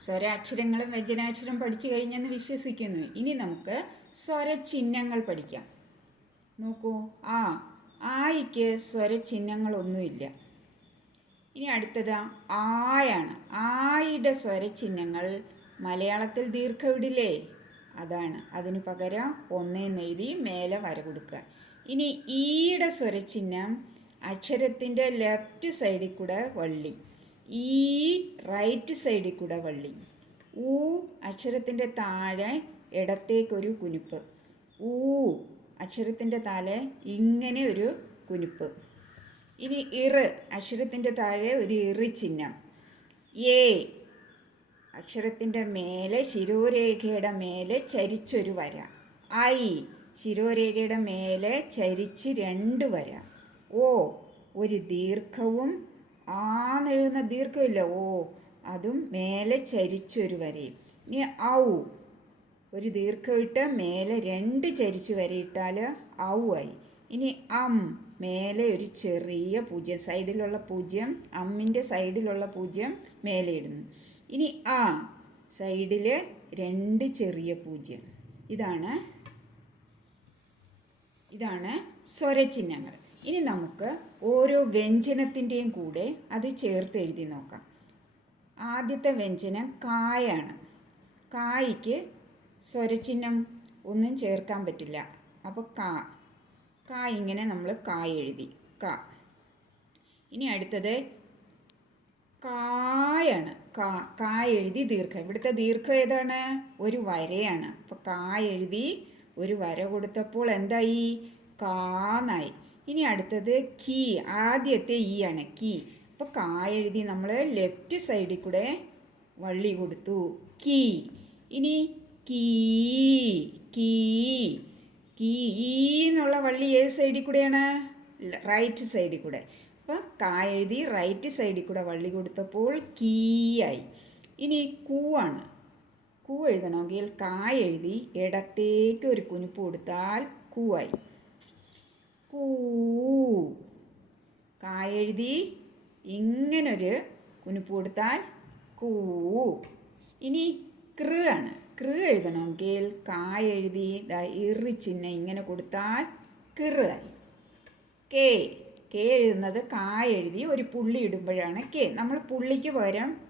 സ്വരാക്ഷരങ്ങളും വ്യഞ്ജനാക്ഷരം പഠിച്ചു കഴിഞ്ഞെന്ന് വിശ്വസിക്കുന്നു. ഇനി നമുക്ക് സ്വരചിഹ്നങ്ങൾ പഠിക്കാം. നോക്കൂ. ആ ആയിക്ക് സ്വരചിഹ്നങ്ങളൊന്നുമില്ല. ഇനി അടുത്തത് ആയാണ്. ആയുടെ സ്വരചിഹ്നങ്ങൾ മലയാളത്തിൽ ദീർഘവിടില്ലേ? അതാണ്. അതിന് പകരം ഒന്നേന്നെഴുതി മേലെ വര കൊടുക്കുക. ഇനി ഈയുടെ സ്വരചിഹ്നം അക്ഷരത്തിന്റെ ലെഫ്റ്റ് സൈഡിൽ കൂടെ വള്ളി. ഈ റൈറ്റ് സൈഡിൽ കൂടെ വള്ളി. ഊ അക്ഷരത്തിന്റെ താഴെ ഇടത്തേക്കൊരു കുനിപ്പ്. ഊ അക്ഷരത്തിന്റെ താഴെ ഇങ്ങനെ ഒരു കുനിപ്പ്. ഇനി ഇറ് അക്ഷരത്തിന്റെ താഴെ ഒരു ഇറി ചിഹ്നം. ഏ അക്ഷരത്തിന്റെ മേലെ ശിരോരേഖയുടെ മേലെ ചരിച്ചൊരു വര. ഐ ശിരോരേഖയുടെ മേലെ ചരിച്ച് രണ്ട് വര. ഓ ഒരു ദീർഘവും ആന്നെഴുതുന്ന ദീർഘമില്ല. ഓ അതും മേലെ ചരിച്ചൊരു വരയും. ഇനി ഔ ഒരു ദീർഘമിട്ട് മേലെ രണ്ട് ചരിച്ച് വരയിട്ടാൽ ഔ ആയി. ഇനി അം മേലെ ഒരു ചെറിയ പൂജ്യം. സൈഡിലുള്ള പൂജ്യം അമ്മിന്റെ സൈഡിലുള്ള പൂജ്യം മേലെ ഇടുന്നു. ഇനി ആ സൈഡിൽ രണ്ട് ചെറിയ പൂജ്യം. ഇതാണ് ഇതാണ് സ്വരചിഹ്നങ്ങൾ. ഇനി നമുക്ക് ഓരോ വ്യഞ്ജനത്തിന്റെയും കൂടെ അത് ചേർത്ത് എഴുതി നോക്കാം. ആദ്യത്തെ വ്യഞ്ജനം കായാണ്. കായ്ക്ക് സ്വരചിഹ്നം ഒന്നും ചേർക്കാൻ പറ്റില്ല. അപ്പോൾ കാ കാ ഇങ്ങനെ നമ്മൾ കായ് എഴുതി. ക. ഇനി അടുത്തത് കായാണ്. കാ കാ എഴുതി ദീർഘം. ഇവിടുത്തെ ദീർഘം ഏതാണ്? ഒരു വരയാണ്. അപ്പോൾ കാ എഴുതി ഒരു വര കൊടുത്തപ്പോൾ എന്തായി? കാന്നായി ഇനി അടുത്തത് കീ ആദ്യത്തെ ഈ ആണ് കീ. അപ്പോൾ കാ എഴുതി നമ്മൾ ലെഫ്റ്റ് സൈഡിൽ കൂടെ വള്ളി കൊടുത്തു. കീ. ഇനി കീ കീ കീ ഈ എന്നുള്ള വള്ളി ഏത് സൈഡിൽ കൂടെയാണ്? റൈറ്റ് സൈഡിൽ കൂടെ. അപ്പോൾ കാ എഴുതി റൈറ്റ് സൈഡിൽ കൂടെ വള്ളി കൊടുത്തപ്പോൾ കീ ആയി. ഇനി കൂ ആണ്. കൂ എഴുതണമെങ്കിൽ കാ എഴുതി ഇടത്തേക്ക് ഒരു കുനിപ്പ് കൊടുത്താൽ കൂവായി കൂ കായെഴുതി ഇങ്ങനൊരു കുനിപ്പ് കൊടുത്താൽ കൂ. ഇനി കൃ ആണ്. കൃ എഴുതണമെങ്കിൽ കായെഴുതി ഇറി ചിഹ്നം ഇങ്ങനെ കൊടുത്താൽ കിറായി കെ. കെ എഴുതുന്നത് കായെഴുതി ഒരു പുള്ളി ഇടുമ്പോഴാണ്. കെ. നമ്മൾ പുള്ളിക്ക് പകരം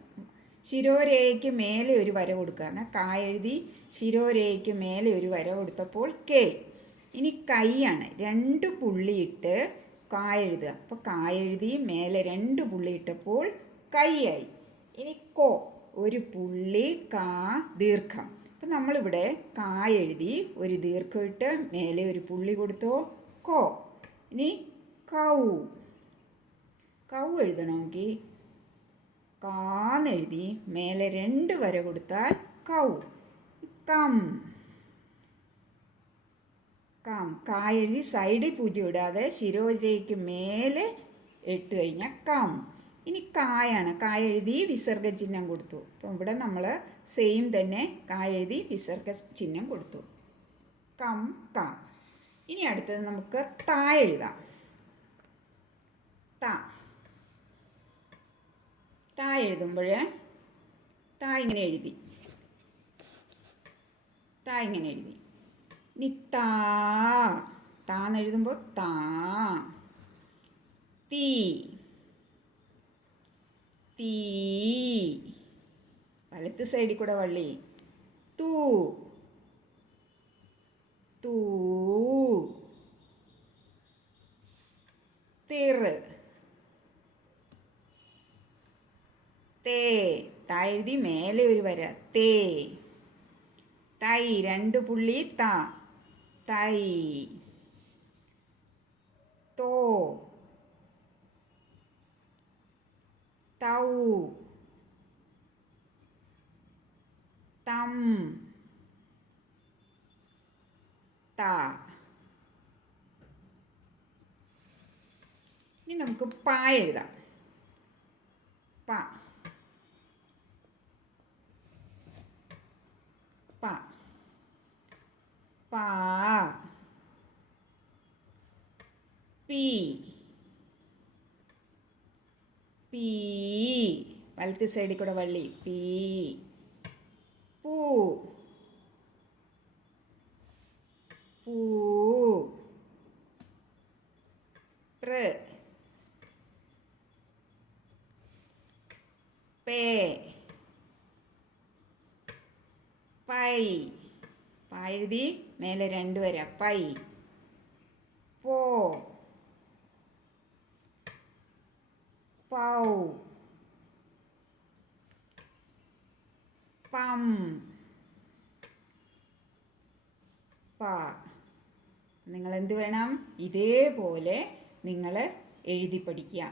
ശിരോരേഖയ്ക്ക് മേലെ ഒരു വര കൊടുക്കുകയാണ്. കായെഴുതി ശിരോരേഖയ്ക്ക് മേലെ ഒരു വര കൊടുത്തപ്പോൾ കെ. ഇനി കൈയാണ്. രണ്ട് പുള്ളിയിട്ട് കായെഴുതുക അപ്പോൾ കായെഴുതി മേലെ രണ്ട് പുള്ളി ഇട്ടപ്പോൾ കൈയായി. ഇനി കോ ഒരു പുള്ളി കാ ദീർഘം. അപ്പം നമ്മളിവിടെ കാ എഴുതി ഒരു ദീർഘം ഇട്ട് മേലെ ഒരു പുള്ളി കൊടുത്തോ? കോ. ഇനി കൗ. കൗ എഴുതണമെങ്കിൽ കാന്നെഴുതി മേലെ രണ്ട് വര കൊടുത്താൽ കൗ. കം. കം കാ സൈഡിൽ പൂജ്യം ഇടാതെ ശിരോരയ്ക്ക് മേലെ ഇട്ട് കഴിഞ്ഞാൽ കാം. ഇനി കായാണ് കായ എഴുതി വിസർഗ ചിഹ്നം കൊടുത്തു. അപ്പം ഇവിടെ നമ്മൾ സെയിം തന്നെ കായ എഴുതി വിസർഗ ചിഹ്നം കൊടുത്തു. കം കാം. ഇനി അടുത്തത് നമുക്ക് താ എഴുതാം. താ. താ എഴുതുമ്പോൾ താ ഇങ്ങനെ എഴുതി. താ ഇങ്ങനെ എഴുതി. ഇനി താ. താന്ന് എഴുതുമ്പോൾ താ. തീ. തീ. വലത്ത് സൈഡിൽ കൂടെ വള്ളി. തൂ. തൂ. തിറ് തേ. താ മേലെ ഒരു വര. തേ. തൈ. രണ്ട് പുള്ളി ത. തൈ തോ തൗ തം ഇനി നമുക്ക് പ എഴുതാം. പ. പ പി പീ വലത്തെ സൈഡിൽ കൂടെ വള്ളി പീ പൂ പൂ പ്ര പേ പൈ പ എഴുതി മേലെ രണ്ട് വര. പൈ. പോ. പൗ. പം. പ. നിങ്ങൾ എന്ത് വേണം? ഇതേപോലെ നിങ്ങൾ എഴുതി പഠിക്കുക.